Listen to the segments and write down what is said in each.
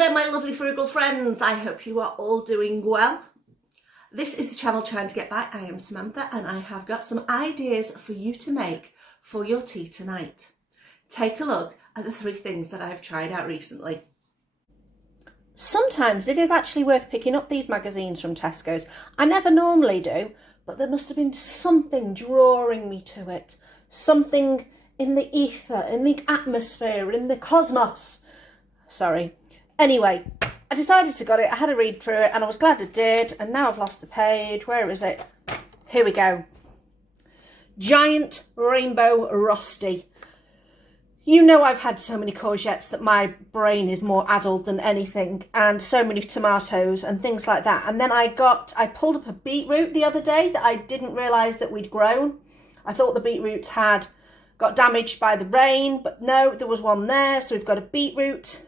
there, my lovely frugal friends. I hope you are all doing well. This is the channel Trying to Get By. I am Samantha and I have got some ideas for you to make for your tea tonight. Take a look at the 3 things that I've tried out recently. Sometimes it is actually worth picking up these magazines from Tesco's. I never normally do, but there must have been something drawing me to it. Something in the ether, in the atmosphere, in the cosmos. Sorry. Anyway, I decided to get it. I had a read through it and I was glad I did. And now I've lost the page. Where is it? Here we go. Giant rainbow rosti. You know I've had so many courgettes that my brain is more addled than anything, and so many tomatoes and things like that. And then I pulled up a beetroot the other day that I didn't realise that we'd grown. I thought the beetroots had got damaged by the rain, but no, there was one there. So we've got a beetroot.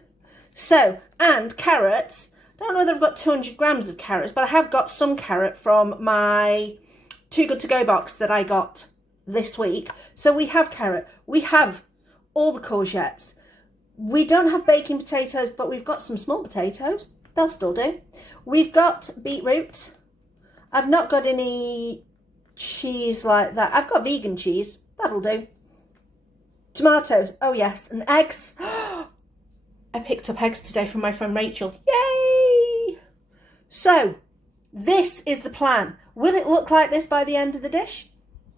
So, and carrots. I don't know whether I've got 200 grams of carrots, but I have got some carrot from my Too Good To Go box that I got this week. So we have carrot. We have all the courgettes. We don't have baking potatoes, but we've got some small potatoes. They'll still do. We've got beetroot. I've not got any cheese like that. I've got vegan cheese. That'll do. Tomatoes. Oh yes. And eggs. I picked up eggs today from my friend Rachel. Yay! So, this is the plan. Will it look like this by the end of the dish?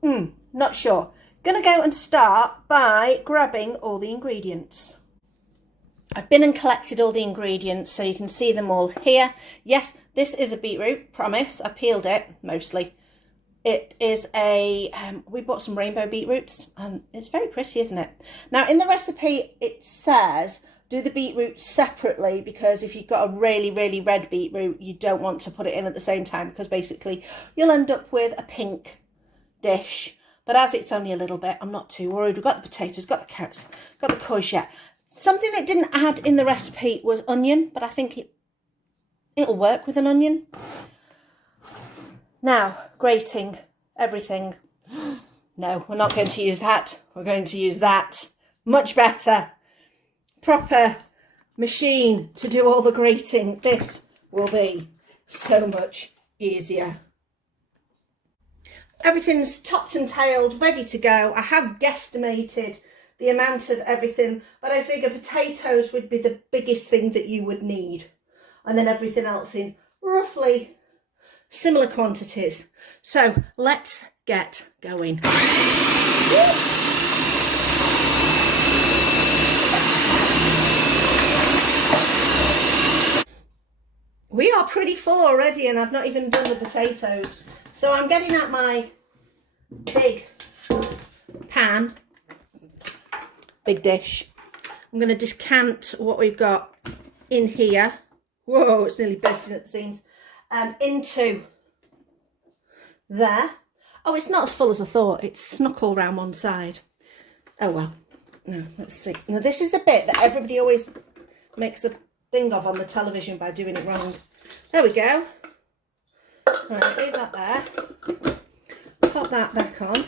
Not sure. Gonna go and start by grabbing all the ingredients. I've been and collected all the ingredients so you can see them all here. Yes, this is a beetroot, promise. I peeled it, mostly. It is a, we bought some rainbow beetroots and it's very pretty, isn't it? Now in the recipe it says do the beetroot separately because if you've got a really, really red beetroot, you don't want to put it in at the same time because basically you'll end up with a pink dish. But as it's only a little bit, I'm not too worried. We've got the potatoes, got the carrots, got the courgette. Something that didn't add in the recipe was onion, but I think it'll work with an onion. Now, grating everything. No, we're not going to use that. We're going to use that. Much better. Proper machine to do all the grating. This will be so much easier. Everything's topped and tailed, ready to go. I have guesstimated the amount of everything, but I figure potatoes would be the biggest thing that you would need. And then everything else in roughly similar quantities. So let's get going. We are pretty full already and I've not even done the potatoes. So I'm getting out my big pan, big dish. I'm going to descant what we've got in here. Whoa, it's nearly bursting at the seams. Into there. Oh, it's not as full as I thought. It's snuck all round one side. Oh well. Now, let's see. Now this is the bit that everybody always makes a thing of on the television by doing it wrong. There we go. Right, leave that there. Pop that back on.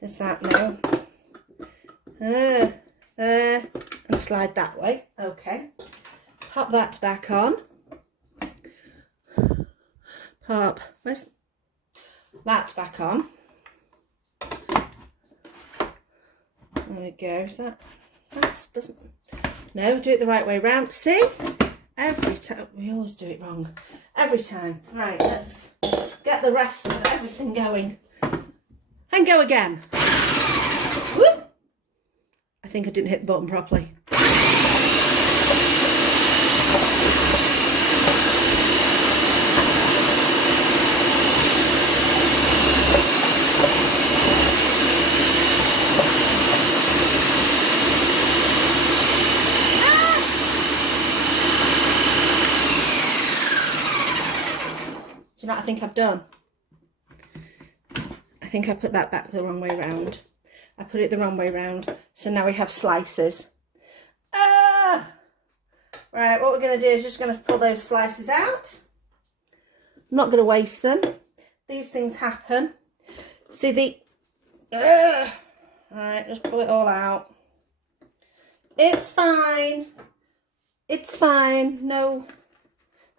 Is that now? There. And slide that way. Okay. Pop that back on. Pop. Where's that back on? There we go. Is that doesn't. No, do it the right way round. See? Every time. We always do it wrong. Every time. Right, let's get the rest of everything going. And go again. Whoop. I think I didn't hit the button properly. Do you know what I think I've done? I think I put that back the wrong way round. I put it the wrong way round. So now we have slices. Right, what we're going to do is just going to pull those slices out. I'm not going to waste them. These things happen. See the... Right, just pull it all out. It's fine. It's fine. No,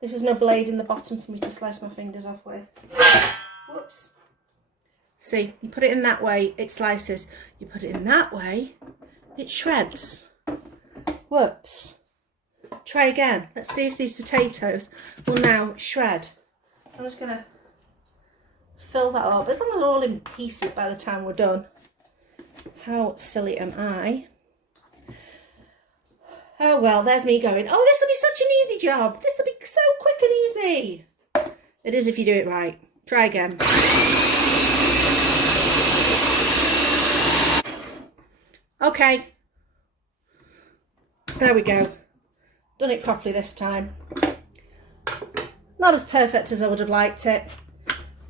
this is no blade in the bottom for me to slice my fingers off with. Whoops. See, you put it in that way, it slices. You put it in that way, it shreds. Whoops. Try again. Let's see if these potatoes will now shred. I'm just going to fill that up. As long as they're all in pieces by the time we're done. How silly am I? Oh well, there's me going, oh, this will be such an easy job. This will be so quick and easy. It is if you do it right. Try again. Okay. There we go. Done it properly this time. Not as perfect as I would have liked it,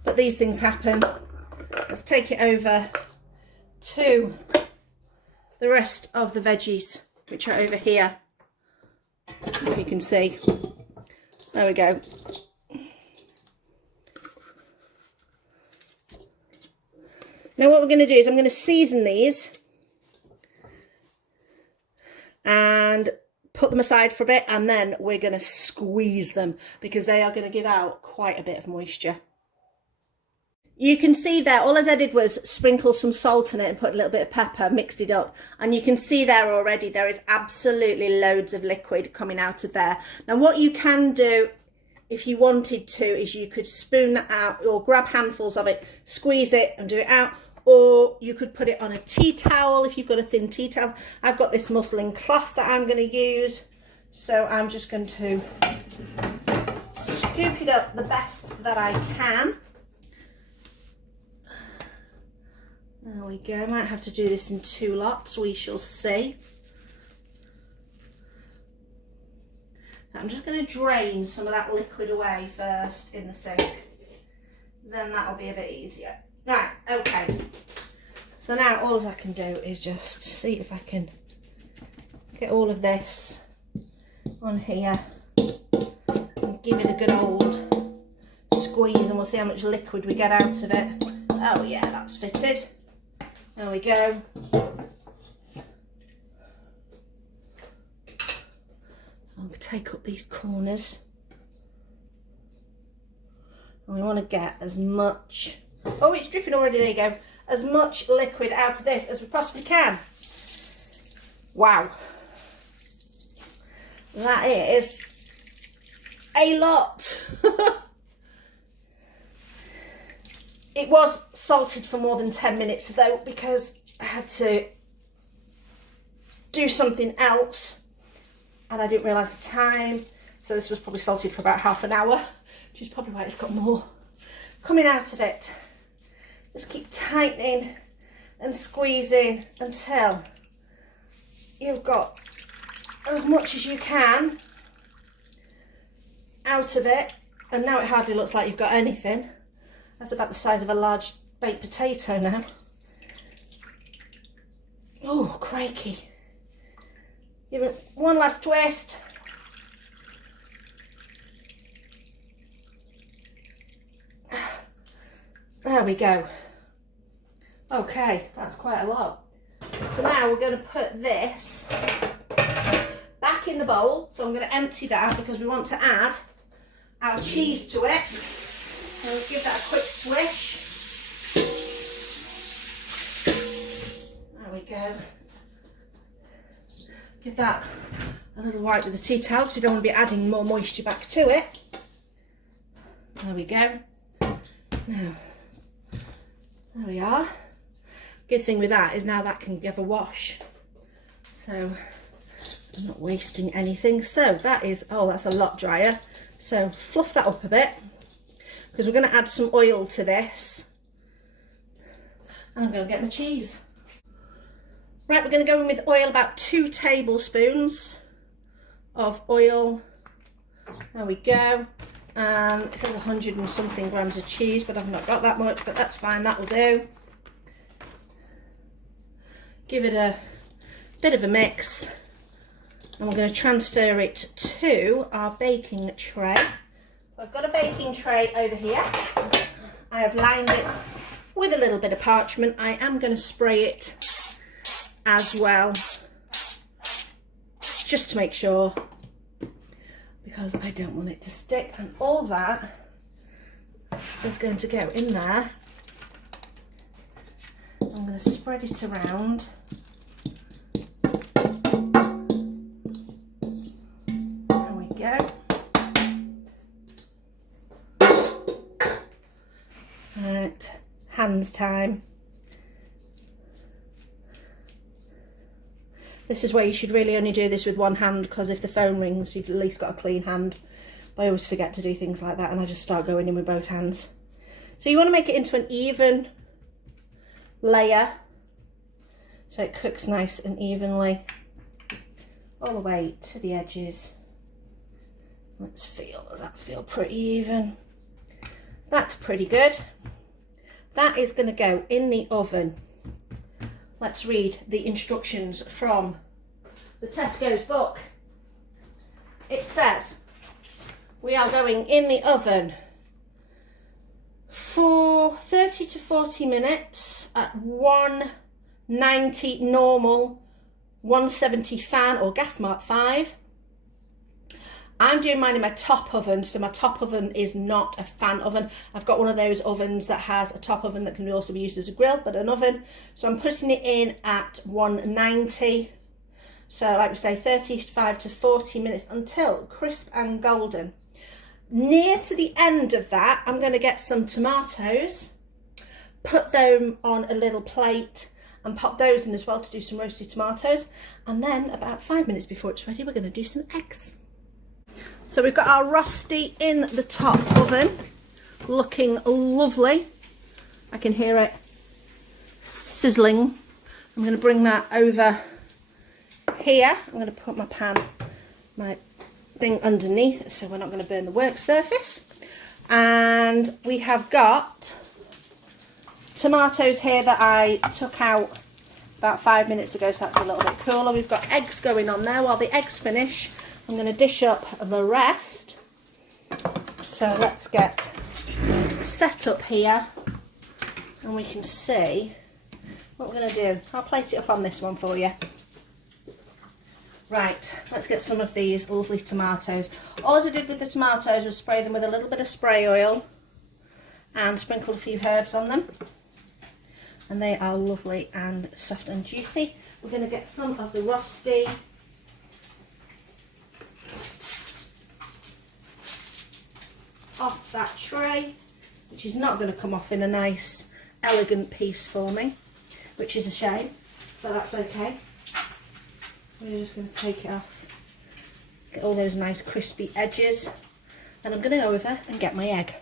but these things happen. Let's take it over to the rest of the veggies, which are over here, if you can see. There we go. Now what we're going to do is I'm going to season these and put them aside for a bit, and then we're going to squeeze them because they are going to give out quite a bit of moisture. You can see there, all I did was sprinkle some salt in it and put a little bit of pepper, mixed it up. And you can see there already, there is absolutely loads of liquid coming out of there. Now what you can do, if you wanted to, is you could spoon that out or grab handfuls of it, squeeze it and do it out. Or you could put it on a tea towel if you've got a thin tea towel. I've got this muslin cloth that I'm going to use. So I'm just going to scoop it up the best that I can. There we go. I might have to do this in 2 lots. We shall see. I'm just going to drain some of that liquid away first in the sink. Then that'll be a bit easier. Right, okay. So now all I can do is just see if I can get all of this on here and give it a good old squeeze, and we'll see how much liquid we get out of it. Oh yeah, that's fitted. There we go. I'll take up these corners. And we want to get as much, oh, it's dripping already, there you go, as much liquid out of this as we possibly can. Wow. That is a lot. It was salted for more than 10 minutes though, because I had to do something else and I didn't realise the time. So this was probably salted for about half an hour, which is probably why it's got more coming out of it. Just keep tightening and squeezing until you've got as much as you can out of it. And now it hardly looks like you've got anything. That's about the size of a large baked potato now. Oh, crikey. Give it one last twist. There we go. Okay, that's quite a lot. So now we're going to put this back in the bowl. So I'm going to empty that because we want to add our cheese to it. So let's give that a quick swish. There we go. Give that a little wipe with a tea towel because you don't want to be adding more moisture back to it. There we go. Now, there we are. Good thing with that is now that can give a wash. So I'm not wasting anything. So that is, oh, that's a lot drier. So fluff that up a bit, because we're going to add some oil to this. And I'm going to get my cheese. Right, we're going to go in with oil, about 2 tablespoons of oil. There we go. It says 100 and something grams of cheese, but I've not got that much, but that's fine, that'll do. Give it a bit of a mix. And we're going to transfer it to our baking tray. So I've got a baking tray over here. I have lined it with a little bit of parchment. I am going to spray it as well, just to make sure. because I don't want it to stick, and all that is going to go in there. I'm going to spread it around. There we go. Right, hands time. This is where you should really only do this with one hand, because if the phone rings, you've at least got a clean hand. But I always forget to do things like that, and I just start going in with both hands. So you want to make it into an even layer, so it cooks nice and evenly all the way to the edges. Let's feel, does that feel pretty even? That's pretty good. That is going to go in the oven. Let's read the instructions from the Tesco's book. It says we are going in the oven for 30 to 40 minutes at 190 normal, 170 fan or gas mark 5. I'm doing mine in my top oven, so my top oven is not a fan oven. I've got one of those ovens that has a top oven that can also be used as a grill, but an oven. So I'm putting it in at 190. So like we say, 35 to 40 minutes until crisp and golden. Near to the end of that, I'm going to get some tomatoes, put them on a little plate and pop those in as well to do some roasted tomatoes. And then about 5 minutes before it's ready, we're going to do some eggs. So we've got our rosti in the top oven, looking lovely. I can hear it sizzling. I'm going to bring that over here. I'm going to put my thing underneath so we're not going to burn the work surface. And we have got tomatoes here that I took out about 5 minutes ago, so that's a little bit cooler. We've got eggs going on there. While the eggs finish, I'm going to dish up the rest. So let's get set up here and we can see what we're going to do. I'll plate it up on this one for you. Right, let's get some of these lovely tomatoes. All I did with the tomatoes was spray them with a little bit of spray oil and sprinkle a few herbs on them. And they are lovely and soft and juicy. We're going to get some of the rosti. Off that tray, which is not going to come off in a nice elegant piece for me, which is a shame, but that's okay. We're just going to take it off, get all those nice crispy edges, and I'm going to go over and get my egg.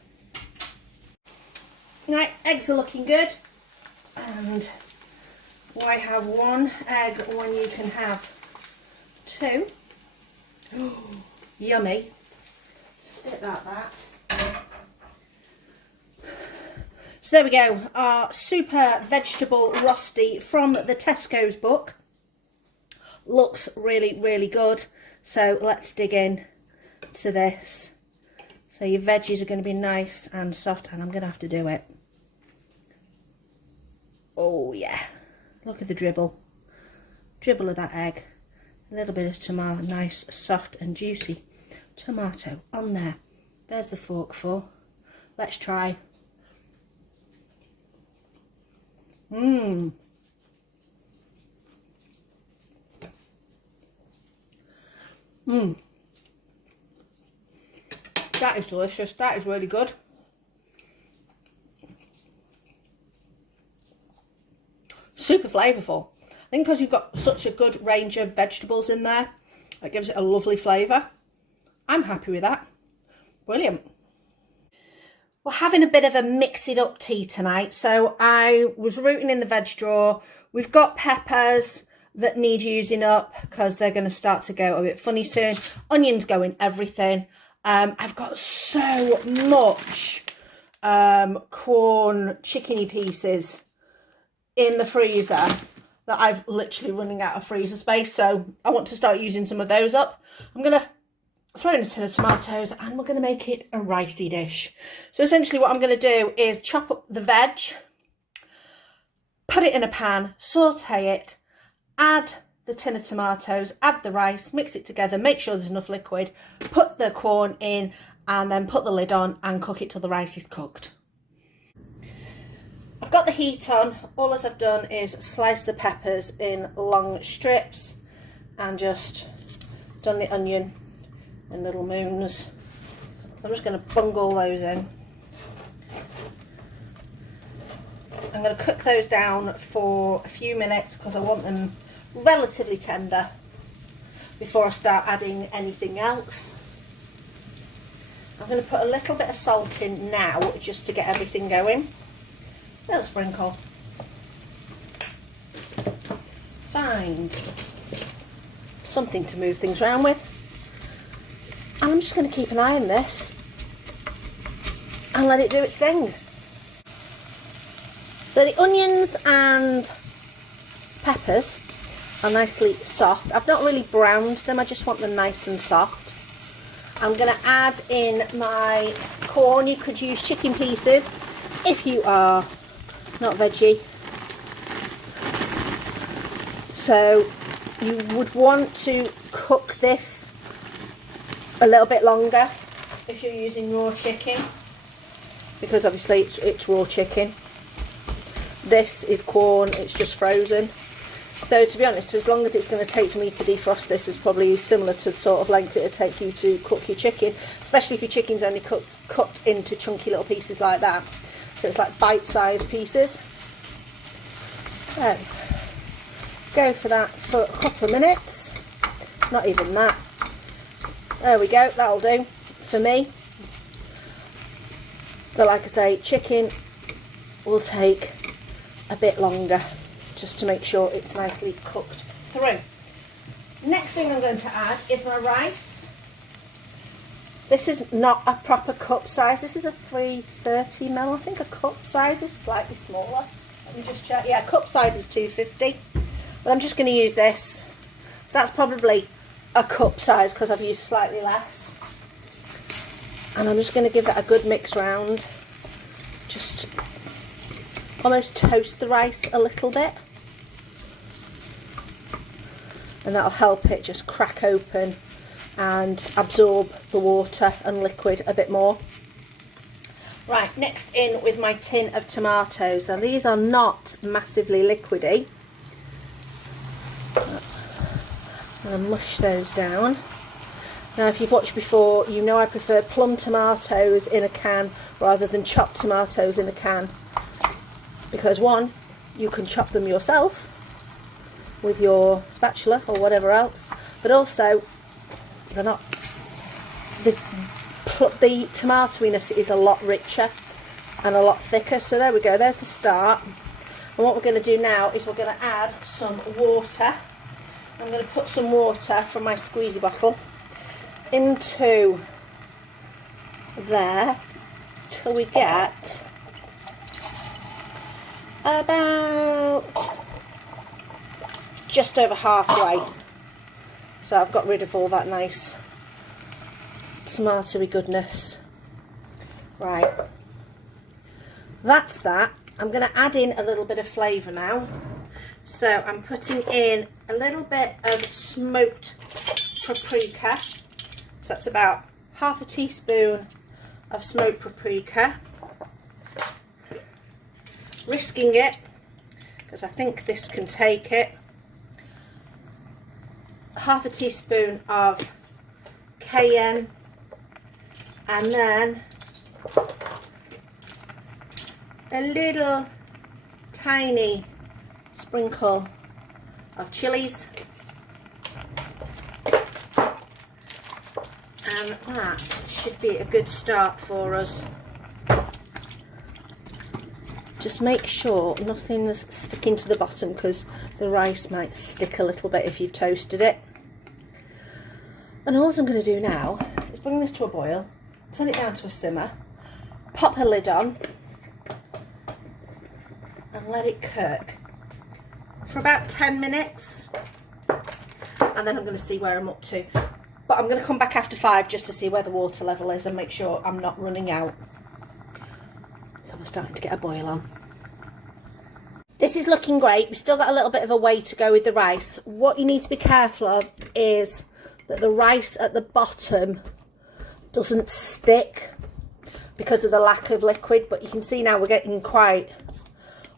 Right, eggs are looking good, and why have one egg when you can have two? Oh, yummy. Stick that back. So there we go, our super vegetable rosti from the Tesco's book. Looks really, really good. So let's dig in to this. So your veggies are going to be nice and soft, and I'm going to have to do it. Oh yeah, look at the dribble. Dribble of that egg. A little bit of tomato, nice, soft and juicy tomato on there. There's the forkful. Let's try. Mmm. Mmm. That is delicious. That is really good. Super flavourful. I think because you've got such a good range of vegetables in there, it gives it a lovely flavour. I'm happy with that. Brilliant. We're having a bit of a mix it up tea tonight. So I was rooting in the veg drawer. We've got peppers that need using up because they're going to start to go a bit funny soon. Onions go in everything. I've got so much corn chickeny pieces in the freezer that I've literally running out of freezer space. So I want to start using some of those up. I'm going to throw in a tin of tomatoes and we're going to make it a ricey dish. So essentially what I'm going to do is chop up the veg, put it in a pan, saute it, add the tin of tomatoes, add the rice, mix it together, make sure there's enough liquid, put the corn in, and then put the lid on and cook it till the rice is cooked. I've got the heat on. All I've done is slice the peppers in long strips and just done the onion in little moons. I'm just going to bung all those in. I'm going to cook those down for a few minutes because I want them relatively tender before I start adding anything else. I'm going to put a little bit of salt in now just to get everything going. A little sprinkle. Find something to move things around with. And I'm just going to keep an eye on this and let it do its thing. So the onions and peppers are nicely soft. I've not really browned them, I just want them nice and soft. I'm going to add in my corn. You could use chicken pieces if you are not veggie. So you would want to cook this a little bit longer if you're using raw chicken, because obviously it's raw chicken. This is corn, it's just frozen. So to be honest, as long as it's going to take for me to defrost this, is probably similar to the sort of length it would take you to cook your chicken, especially if your chicken's only cut into chunky little pieces like that. So it's like bite-sized pieces. So go for that for a couple of minutes. Not even that. There we go, that'll do for me. But like I say, chicken will take a bit longer just to make sure it's nicely cooked through. Next thing I'm going to add is my rice. This is not a proper cup size. This is a 330ml. I think a cup size is slightly smaller. Let me just check. Yeah, cup size is 250. But I'm just going to use this. So that's probably a cup size because I've used slightly less. And I'm just going to give it a good mix round. Just almost toast the rice a little bit. And that'll help it just crack open and absorb the water and liquid a bit more. Right, next in with my tin of tomatoes. Now these are not massively liquidy. I'm going to mush those down. Now if you've watched before, you know I prefer plum tomatoes in a can rather than chopped tomatoes in a can. Because one, you can chop them yourself with your spatula or whatever else, but also they're not, the tomatoiness is a lot richer and a lot thicker. So there we go, there's the start. And what we're going to do now is we're going to add some water. I'm going to put some water from my squeezy bottle into there till we get about just over halfway. So I've got rid of all that nice tomatoey goodness. Right, that's that. I'm going to add in a little bit of flavour now. So I'm putting in a little bit of smoked paprika. So that's about half a teaspoon of smoked paprika. Risking it, because I think this can take it. Half a teaspoon of cayenne, and then a little tiny sprinkle of chilies, and that should be a good start for us. Just make sure nothing's sticking to the bottom, because the rice might stick a little bit if you've toasted it. And all I'm going to do now is bring this to a boil, turn it down to a simmer, pop a lid on and let it cook for about 10 minutes, and then I'm going to see where I'm up to. But I'm going to come back after 5 just to see where the water level is and make sure I'm not running out. So we're starting to get a boil on. This is looking great. We've still got a little bit of a way to go with the rice. What you need to be careful of is that the rice at the bottom doesn't stick because of the lack of liquid. But you can see now we're getting quite,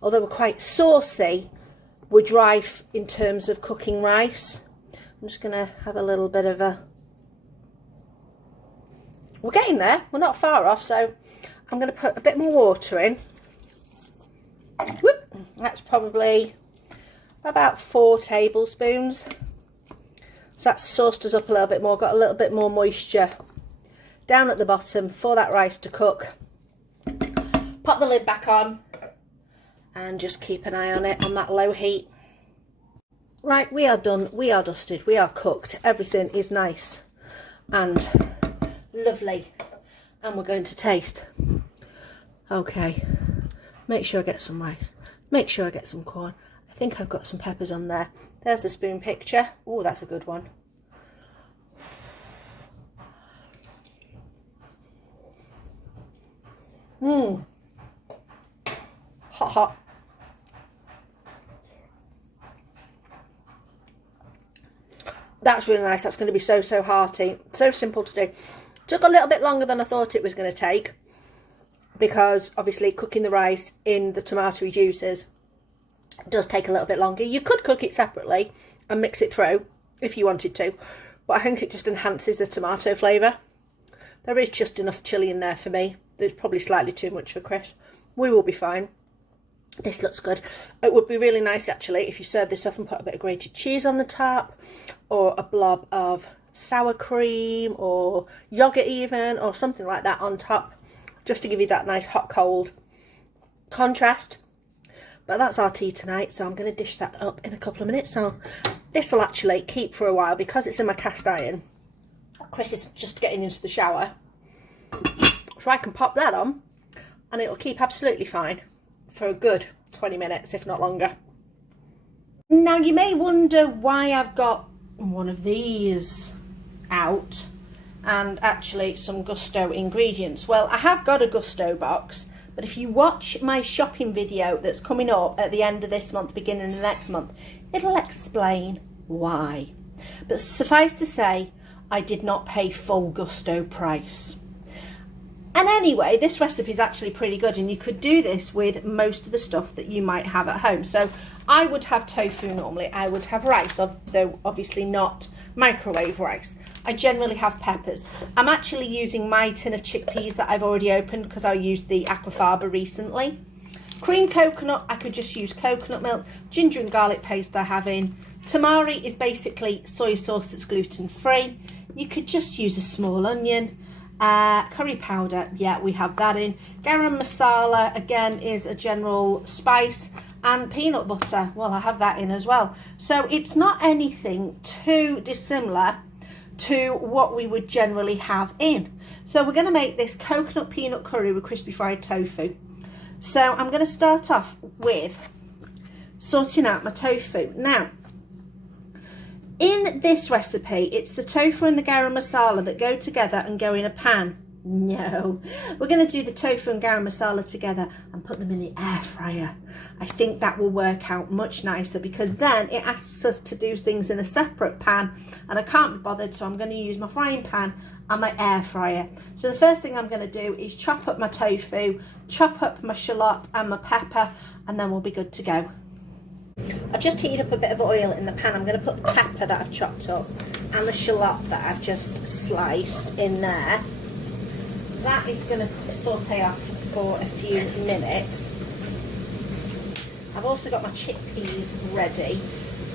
although we're quite saucy, we're dry in terms of cooking rice. I'm just going to have a little bit of a... We're getting there. We're not far off, so I'm going to put a bit more water in. Whoop. That's probably about 4 tablespoons. So that's sauced us up a little bit more, got a little bit more moisture down at the bottom for that rice to cook. Pop the lid back on and just keep an eye on it on that low heat. Right, we are done, we are dusted, we are cooked. Everything is nice and lovely. And we're going to taste. Okay. Make sure I get some rice. Make sure I get some corn. I think I've got some peppers on there. There's the spoon picture. Oh, that's a good one. Mmm. Hot, hot. That's really nice. That's going to be so, so hearty. So simple to do. Took a little bit longer than I thought it was going to take, because obviously cooking the rice in the tomatoey juices does take a little bit longer. You could cook it separately and mix it through if you wanted to, but I think it just enhances the tomato flavour. There is just enough chilli in there for me. There's probably slightly too much for Chris. We will be fine. This looks good. It would be really nice actually if you served this up and put a bit of grated cheese on the top, or a blob of sour cream or yogurt even, or something like that on top, just to give you that nice hot cold contrast. But that's our tea tonight, so I'm going to dish that up in a couple of minutes. So this will actually keep for a while because it's in my cast iron. Chris is just getting into the shower, so I can pop that on and it'll keep absolutely fine for a good 20 minutes, if not longer. Now you may wonder why I've got one of these out and actually some Gusto ingredients. Well, I have got a Gusto box, but if you watch my shopping video that's coming up at the end of this month, beginning of next month, it'll explain why. But suffice to say, I did not pay full Gusto price. And anyway, this recipe is actually pretty good, and you could do this with most of the stuff that you might have at home. So I would have tofu normally, I would have rice, though obviously not microwave rice. I generally have peppers. I'm actually using my tin of chickpeas that I've already opened because I used the aquafaba recently. Cream coconut, I could just use coconut milk. Ginger and garlic paste I have in. Tamari is basically soy sauce that's gluten free. You could just use a small onion. Curry powder, yeah, we have that in. Garam masala, again, is a general spice. And peanut butter, well, I have that in as well. So it's not anything too dissimilar to what we would generally have in. So we're going to make this coconut peanut curry with crispy fried tofu. So I'm going to start off with sorting out my tofu. Now, in this recipe, it's the tofu and the garam masala that go together and go in a pan. No, we're going to do the tofu and garam masala together and put them in the air fryer. I think that will work out much nicer, because then it asks us to do things in a separate pan and I can't be bothered, so I'm going to use my frying pan and my air fryer. So the first thing I'm going to do is chop up my tofu, chop up my shallot and my pepper, and then we'll be good to go. I've just heated up a bit of oil in the pan. I'm going to put the pepper that I've chopped up and the shallot that I've just sliced in there. That is going to saute off for a few minutes. I've also got my chickpeas ready.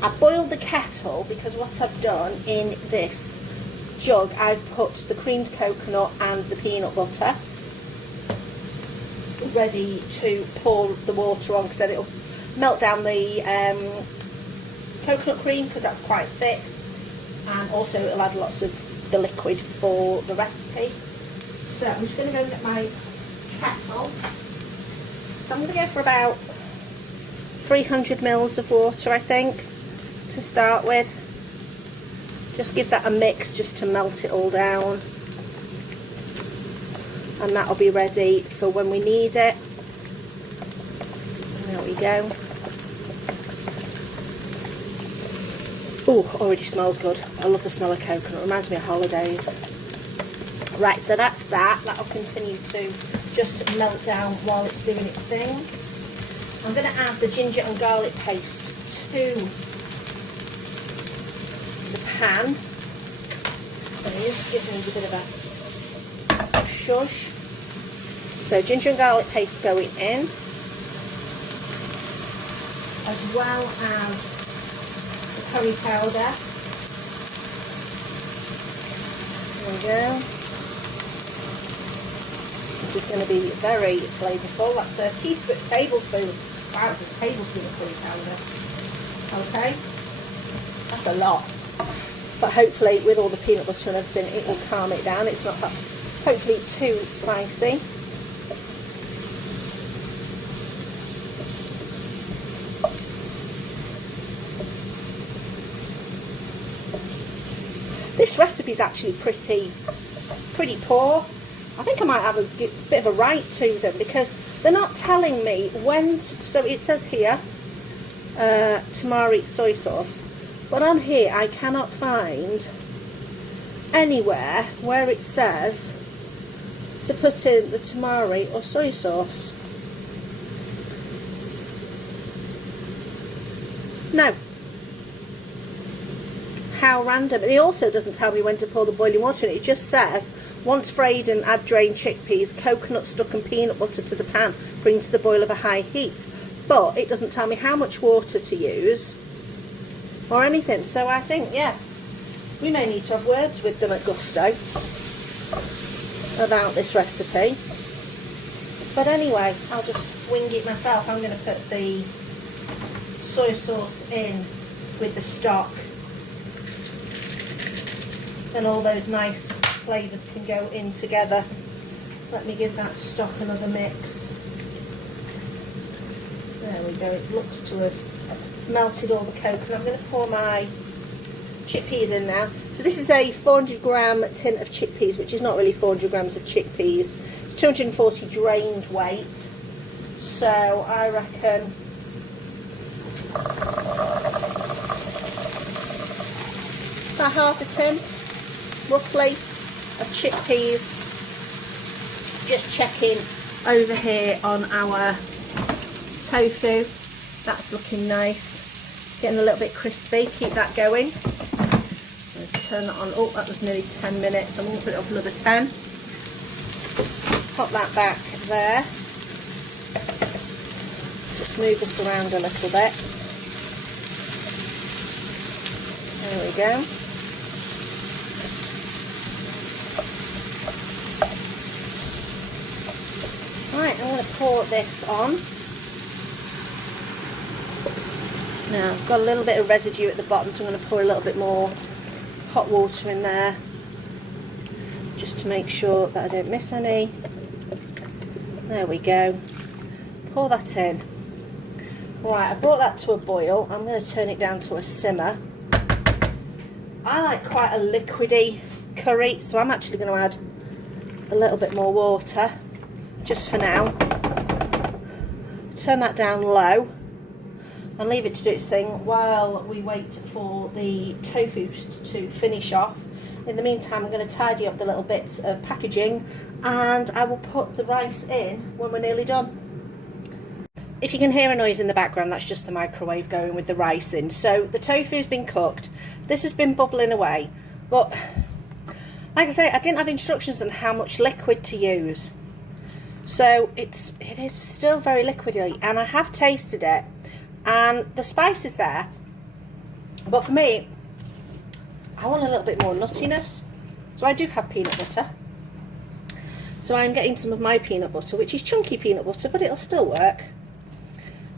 I've boiled the kettle because what I've done in this jug, I've put the creamed coconut and the peanut butter ready to pour the water on, because then it'll melt down the coconut cream, because that's quite thick, and also it'll add lots of the liquid for the recipe. So I'm just going to go and get my kettle. So I'm going to go for about 300 mils of water, I think, to start with. Just give that a mix just to melt it all down, and that'll be ready for when we need it. There we go. Oh, already smells good. I love the smell of coconut. It reminds me of holidays. Right, so that's that. That'll continue to just melt down while it's doing its thing. I'm going to add the ginger and garlic paste to the pan. Please give me a bit of a shush. So ginger and garlic paste going in, as well as the curry powder. There we go. Which is going to be very flavourful. That's a tablespoon. Wow, it's a tablespoon of curry powder. Okay, that's a lot. But hopefully, with all the peanut butter and everything, it will calm it down. It's not hopefully too spicy. This recipe is actually pretty poor. I think I might have a bit of a right to them because they're not telling me when. So it says here, tamari soy sauce, but on here I cannot find anywhere where it says to put in the tamari or soy sauce. No. How random. And it also doesn't tell me when to pour the boiling water in. It just says, once frayed and add drained chickpeas, coconut stuck and peanut butter to the pan, bring to the boil of a high heat. But it doesn't tell me how much water to use or anything. So I think, yeah, we may need to have words with them at Gusto about this recipe. But anyway, I'll just wing it myself. I'm going to put the soy sauce in with the stock. Then all those nice flavours can go in together. Let me give that stock another mix. There we go, it looks to have melted all the coconut. I'm going to pour my chickpeas in now. So this is a 400 gram tin of chickpeas, which is not really 400 grams of chickpeas. It's 240 drained weight. So I reckon about half a tin, roughly, of chickpeas. Just checking over here on our tofu. That's looking nice. Getting a little bit crispy. Keep that going. I'm going to turn that on. Oh, that was nearly 10 minutes. I'm going to put it up another 10. Pop that back there. Just move this around a little bit. There we go. Right, I'm going to pour this on. Now, I've got a little bit of residue at the bottom, so I'm going to pour a little bit more hot water in there, just to make sure that I don't miss any. There we go. Pour that in. Right, I brought that to a boil. I'm going to turn it down to a simmer. I like quite a liquidy curry, so I'm actually going to add a little bit more water, just for now. Turn that down low and leave it to do its thing while we wait for the tofu to finish off. In the meantime, I'm going to tidy up the little bits of packaging and I will put the rice in when we're nearly done. If you can hear a noise in the background, that's just the microwave going with the rice in. So the tofu's been cooked. This has been bubbling away, but like I say, I didn't have instructions on how much liquid to use. So it is still very liquidy, and I have tasted it, and the spice is there, but for me, I want a little bit more nuttiness. So I do have peanut butter. So I'm getting some of my peanut butter, which is chunky peanut butter, but it'll still work.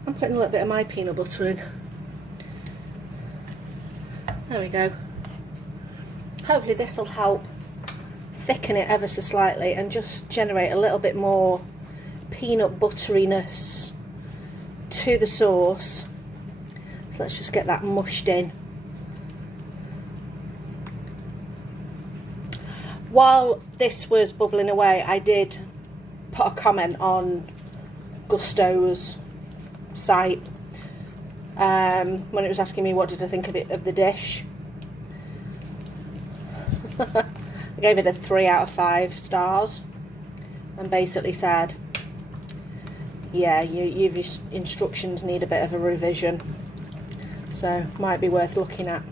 I'm putting a little bit of my peanut butter in. There we go. Hopefully this will help thicken it ever so slightly and just generate a little bit more peanut butteriness to the sauce. So let's just get that mushed in. While this was bubbling away, I did put a comment on Gusto's site when it was asking me what did I think of the dish. I gave it a 3 out of 5 stars and basically said, yeah, your instructions need a bit of a revision, so might be worth looking at.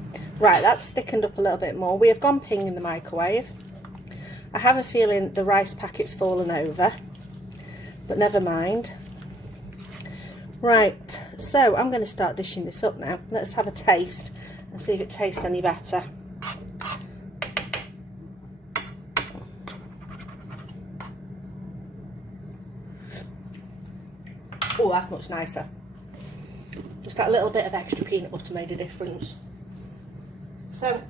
Right, that's thickened up a little bit more. We have gone ping in the microwave. I have a feeling the rice packet's fallen over, but never mind. Right, so I'm going to start dishing this up now. Let's have a taste and see if it tastes any better. Oh, that's much nicer. Just that little bit of extra peanut butter made a difference. So, I'm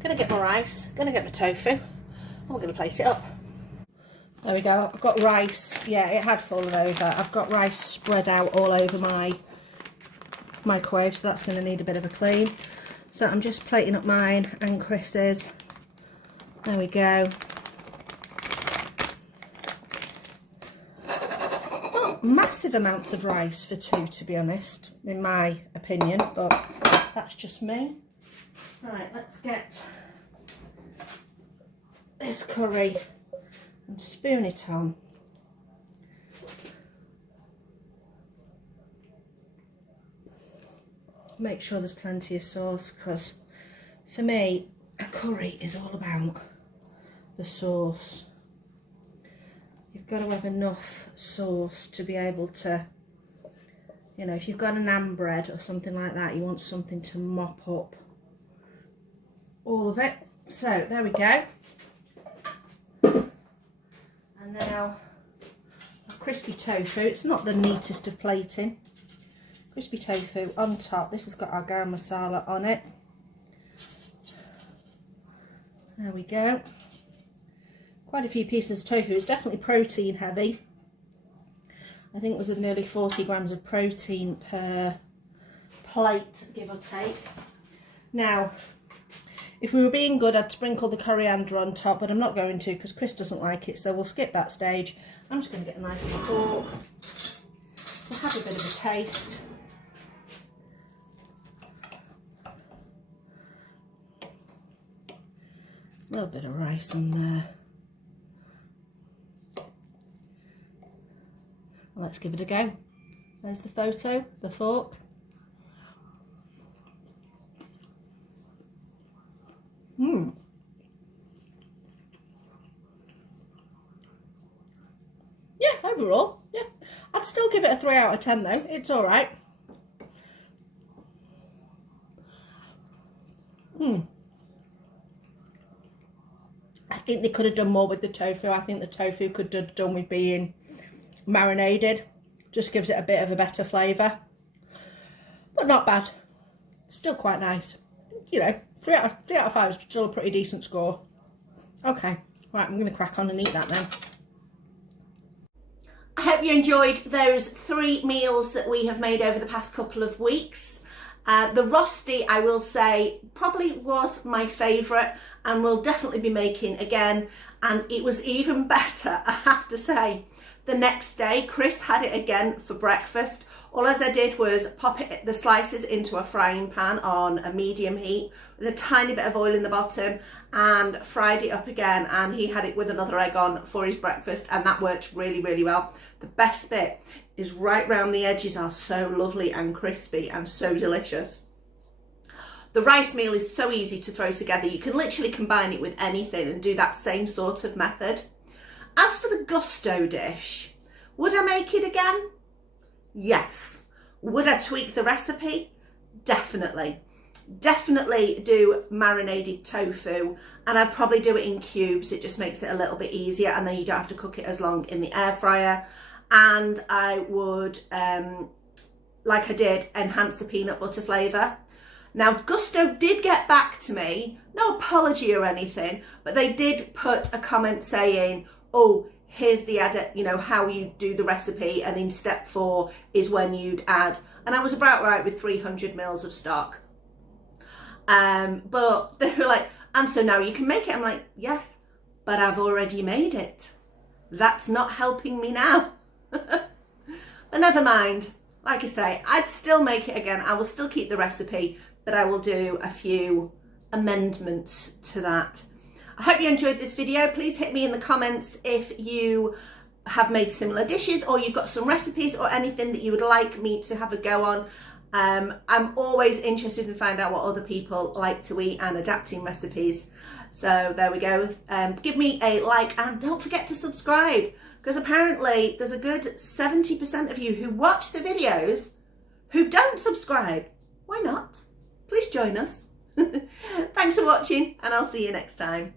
going to get my rice, going to get my tofu, and we're going to plate it up. There we go, I've got rice, yeah, it had fallen over. I've got rice spread out all over my microwave, so that's going to need a bit of a clean. So I'm just plating up mine and Chris's. There we go. Not massive amounts of rice for two, to be honest, in my opinion, but that's just me. Right, let's get this curry and spoon it on. Make sure there's plenty of sauce, because for me a curry is all about the sauce. You've got to have enough sauce to be able to, you know, if you've got a naan bread or something like that, you want something to mop up all of it. So there we go. And now a crispy tofu. It's not the neatest of plating. Crispy tofu on top. This has got our garam masala on it. There we go. Quite a few pieces of tofu. It's definitely protein heavy. I think there's nearly 40 grams of protein per plate, give or take. Now, if we were being good, I'd sprinkle the coriander on top, but I'm not going to because Chris doesn't like it, so we'll skip that stage. I'm just going to get a knife and a fork to have a bit of a taste. A little bit of rice in there. Let's give it a go. There's the photo, the fork. Yeah, overall, yeah. I'd still give it a 3 out of 10 though. It's all right. I think they could have done more with the tofu. I think the tofu could have done with being marinated. Just gives it a bit of a better flavour. But not bad. Still quite nice. You know, 3 out of 5 is still a pretty decent score. Okay, right, I'm going to crack on and eat that then. I hope you enjoyed those 3 meals that we have made over the past couple of weeks. The rosti, I will say, probably was my favourite and will definitely be making again. And it was even better, I have to say, the next day. Chris had it again for breakfast. All as I did was pop the slices into a frying pan on a medium heat with a tiny bit of oil in the bottom and fried it up again, and he had it with another egg on for his breakfast, and that worked really, really well. The best bit is right round the edges are so lovely and crispy and so delicious. The rice meal is so easy to throw together. You can literally combine it with anything and do that same sort of method. As for the gusto dish, would I make it again? Yes. Would I tweak the recipe? Definitely. Definitely do marinated tofu, and I'd probably do it in cubes. It just makes it a little bit easier, and then you don't have to cook it as long in the air fryer. And I would, like I did, enhance the peanut butter flavour. Now, Gusto did get back to me, no apology or anything, but they did put a comment saying, oh, here's the edit, you know, how you do the recipe, and in step 4 is when you'd add, and I was about right with 300 mils of stock. But they were like, and so now you can make it. I'm like, yes, but I've already made it. That's not helping me now. But never mind. like I say, I'd still make it again. I will still keep the recipe, but I will do a few amendments to that. I hope you enjoyed this video. Please hit me in the comments if you have made similar dishes, or you've got some recipes or anything that you would like me to have a go on. I'm always interested in finding out what other people like to eat and adapting recipes. So there we go. Give me a like and don't forget to subscribe, because apparently there's a good 70% of you who watch the videos who don't subscribe. Why not? Please join us. Thanks for watching, and I'll see you next time.